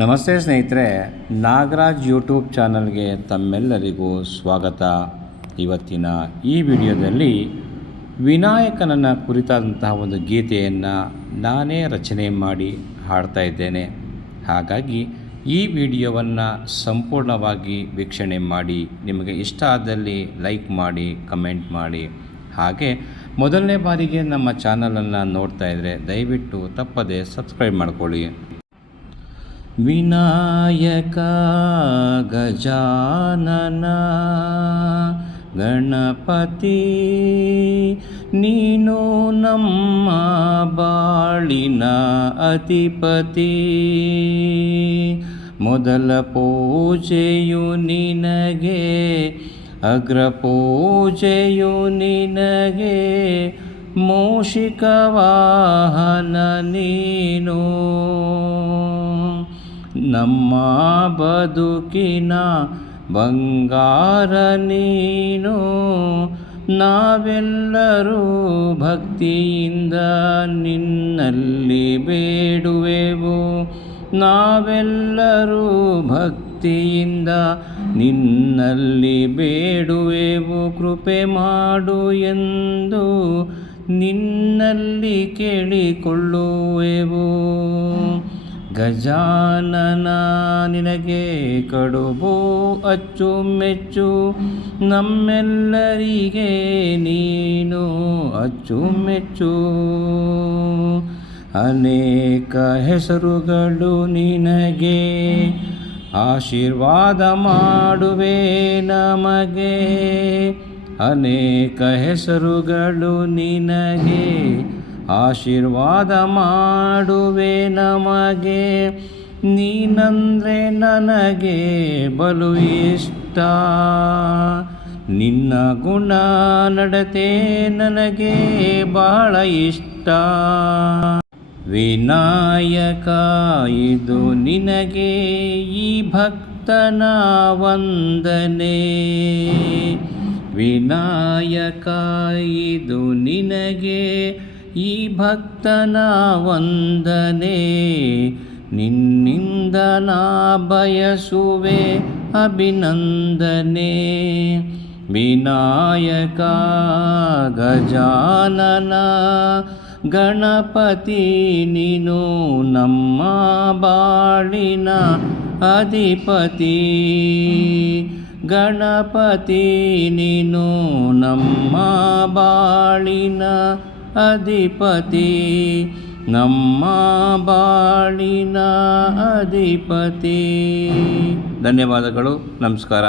ನಮಸ್ತೆ ಸ್ನೇಹಿತರೆ, ನಾಗರಾಜ್ ಯೂಟ್ಯೂಬ್ ಚಾನಲ್ಗೆ ತಮ್ಮೆಲ್ಲರಿಗೂ ಸ್ವಾಗತ. ಇವತ್ತಿನ ಈ ವಿಡಿಯೋದಲ್ಲಿ ವಿನಾಯಕನನ್ನು ಕುರಿತಾದಂತಹ ಒಂದು ಗೀತೆಯನ್ನು ನಾನೇ ರಚನೆ ಮಾಡಿ ಹಾಡ್ತಾ ಇದ್ದೇನೆ. ಹಾಗಾಗಿ ಈ ವಿಡಿಯೋವನ್ನು ಸಂಪೂರ್ಣವಾಗಿ ವೀಕ್ಷಣೆ ಮಾಡಿ, ನಿಮಗೆ ಇಷ್ಟ ಆದಲ್ಲಿ ಲೈಕ್ ಮಾಡಿ, ಕಮೆಂಟ್ ಮಾಡಿ. ಹಾಗೆ ಮೊದಲನೇ ಬಾರಿಗೆ ನಮ್ಮ ಚಾನಲನ್ನು ನೋಡ್ತಾ ಇದ್ದರೆ ದಯವಿಟ್ಟು ತಪ್ಪದೆ ಸಬ್ಸ್ಕ್ರೈಬ್ ಮಾಡ್ಕೊಳ್ಳಿ. ವಿನಾಯಕ ಗಜಾನನ ಗಣಪತಿ, ನೀನು ನಮ್ಮ ಬಾಳಿನ ಅಧಿಪತಿ. ಮೊದಲ ಪೂಜೆಯು ನಿನಗೆ, ಅಗ್ರ ಪೂಜೆಯು ನಿನಗೆ, ಮೂಷಿಕ ವಾಹನ ನೀನು. ನಮ್ಮ ಬದುಕಿನ ಬಂಗಾರ ನೀನು. ನಾವೆಲ್ಲರೂ ಭಕ್ತಿಯಿಂದ ನಿನ್ನಲ್ಲಿ ಬೇಡುವೆವು. ನಾವೆಲ್ಲರೂ ಭಕ್ತಿಯಿಂದ ನಿನ್ನಲ್ಲಿ ಬೇಡುವೆವು. ಕೃಪೆ ಮಾಡು ಎಂದು ನಿನ್ನಲ್ಲಿ ಕೇಳಿಕೊಳ್ಳುವೆವು. ಗಜಾನನ ನಿನಗೆ ಕಡುಬು ಅಚ್ಚುಮೆಚ್ಚು ನಮ್ಮೆಲ್ಲರಿಗೆ ನೀನು ಅಚ್ಚುಮೆಚ್ಚು ಅನೇಕ ಹೆಸರುಗಳು ನಿನಗೆ ಆಶೀರ್ವಾದ ಮಾಡುವೆ ನಮಗೆ. ಅನೇಕ ಹೆಸರುಗಳು ನಿನಗೆ ಆಶೀರ್ವಾದ ಮಾಡುವೆ ನಮಗೆ. ನೀನಂದ್ರೆ ನನಗೆ ಬಲು ಇಷ್ಟ. ನಿನ್ನ ಗುಣ ನಡತೆ ನನಗೆ ಬಹಳ ಇಷ್ಟ. ವಿನಾಯಕ, ಇದು ನಿನಗೆ ಈ ಭಕ್ತನ ವಂದನೆ. ವಿನಾಯಕ, ಇದು ನಿನಗೆ ಈ ಭಕ್ತನ ವಂದನೆ. ನಿನ್ನಿಂದ ನಾ ಬಯಸುವೆ ಅಭಿನಂದನೆ. ವಿನಾಯಕ ಗಜಾನನ ಗಣಪತಿ ನೀನು ನಮ್ಮ ಬಾಳಿನ ಅಧಿಪತಿ. ಗಣಪತಿ ನೀನು ನಮ್ಮ ಬಾಳಿನ ಅಧಿಪತಿ ನಮ್ಮ ಬಾಳಿನ ಅಧಿಪತಿ. ಧನ್ಯವಾದಗಳು ನಮಸ್ಕಾರ.